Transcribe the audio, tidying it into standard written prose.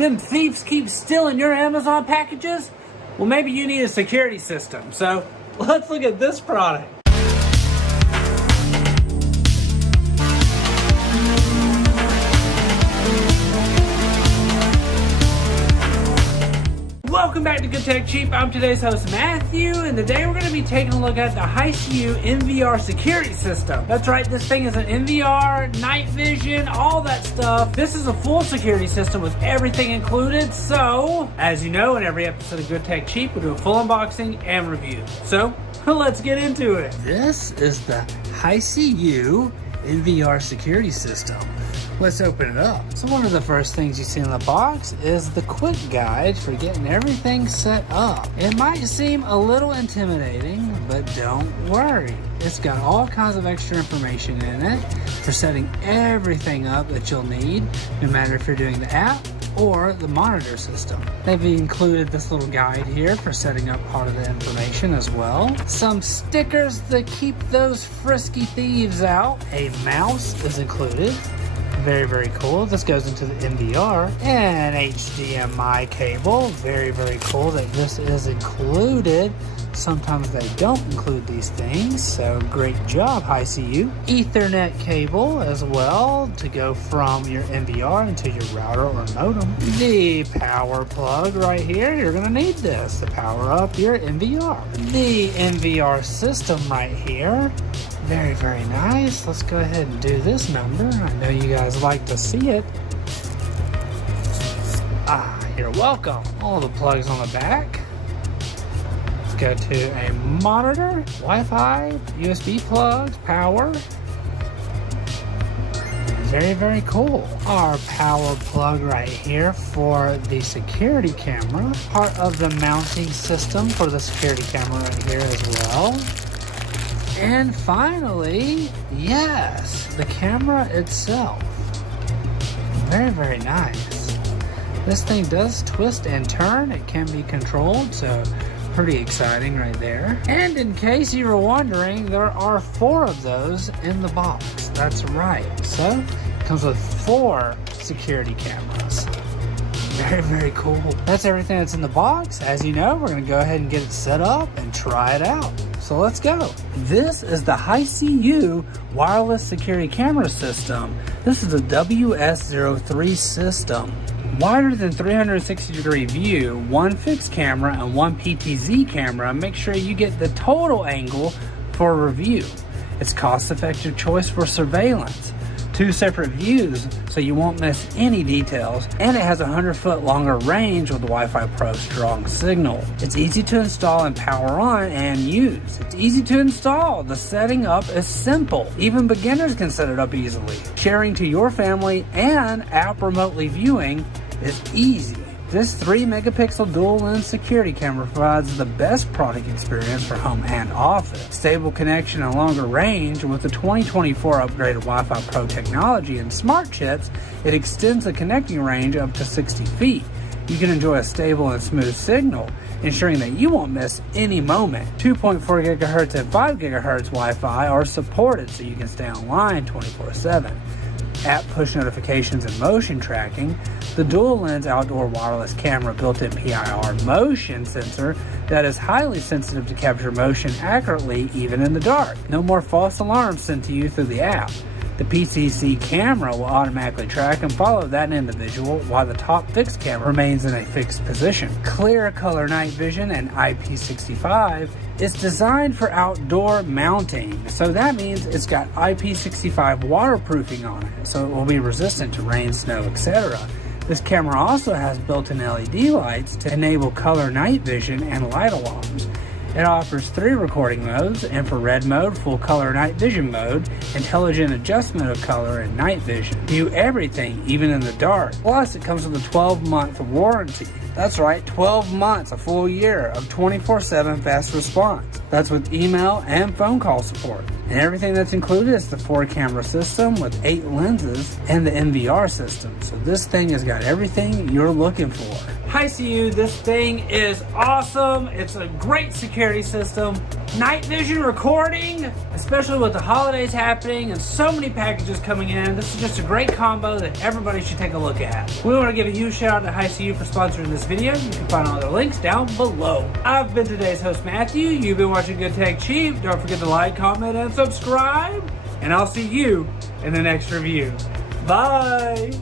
Them thieves keep stealing your Amazon packages? Well, maybe you need a security system. So let's look at this product. Welcome back to Good Tech Cheap. I'm today's host, Matthew, and today we're going to be taking a look at the Hiseeu NVR security system. That's right, this thing is an NVR, night vision, all that stuff. This is a full security system with everything included. So, as you know, in every episode of Good Tech Cheap, we do a full unboxing and review. So, let's get into it. This is the Hiseeu NVR security system. Let's open it up. So one of the first things you see in the box is the quick guide for getting everything set up. It might seem a little intimidating, but don't worry. It's got all kinds of extra information in it for setting everything up that you'll need, no matter if you're doing the app or the monitor system. They've included this little guide here for setting up part of the information as well. Some stickers that keep those frisky thieves out. A mouse is included. Very, very cool. This goes into the NVR. And HDMI cable. Very, very cool that this is included. Sometimes they don't include these things, so great job, Hiseeu. Ethernet cable as well to go from your NVR into your router or modem. The power plug right here, you're gonna need this to power up your NVR. The NVR system right here. Very, very nice. Let's go ahead and do this number. I know you guys like to see it. You're welcome. All the plugs on the back. Let's go to a monitor, Wi-Fi, USB plugs, power. Very, very cool. Our power plug right here for the security camera. Part of the mounting system for the security camera right here as well. And finally, yes, the camera itself. Very, very nice. This thing does twist and turn. It can be controlled, so pretty exciting right there. And in case you were wondering, there are 4 of those in the box. That's right. So it comes with 4 security cameras. Very, very cool. That's everything that's in the box. As you know, we're going to go ahead and get it set up and try it out. So let's go. This is the Hiseeu wireless security camera system. This is a WS03 system. Wider than 360-degree view, 1 fixed camera and 1 PTZ camera. Make sure you get the total angle for review. It's cost-effective choice for surveillance. 2 separate views so you won't miss any details, and it has a 100-foot longer range with the Wi-Fi Pro strong signal. It's easy to install and power on and use. It's easy to install. The setting up is simple. Even beginners can set it up easily. Sharing to your family and app remotely viewing is easy. This 3-megapixel dual lens security camera provides the best product experience for home and office. Stable connection and longer range with the 2024 upgraded Wi-Fi Pro technology and smart chips, it extends the connecting range up to 60 feet. You can enjoy a stable and smooth signal, ensuring that you won't miss any moment. 2.4 GHz and 5 GHz Wi-Fi are supported so you can stay online 24/7. App push notifications and motion tracking, the dual lens outdoor wireless camera built-in PIR motion sensor that is highly sensitive to capture motion accurately even in the dark. No more false alarms sent to you through the app. The PCC camera will automatically track and follow that individual while the top fixed camera remains in a fixed position. Clear color night vision and IP65 is designed for outdoor mounting. So that means it's got IP65 waterproofing on it, so it will be resistant to rain, snow, etc. This camera also has built-in LED lights to enable color night vision and light alarms. It offers 3 recording modes: infrared mode, full color night vision mode, intelligent adjustment of color, and night vision. View everything, even in the dark. Plus, it comes with a 12-month warranty. That's right, 12 months, a full year of 24/7 fast response. That's with email and phone call support. And everything that's included is the 4-camera system with 8 lenses and the NVR system. So this thing has got everything you're looking for. Hiseeu, this thing is awesome. It's a great security system. night vision recording, especially with the holidays happening and so many packages coming in. This is just a great combo that everybody should take a look at. We want to give a huge shout out to Hiseeu for sponsoring this video. You can find all their links down below. I've been today's host, Matthew. You've been watching Good Tech Cheap. Don't forget to like, comment, and subscribe. And I'll see you in the next review. Bye.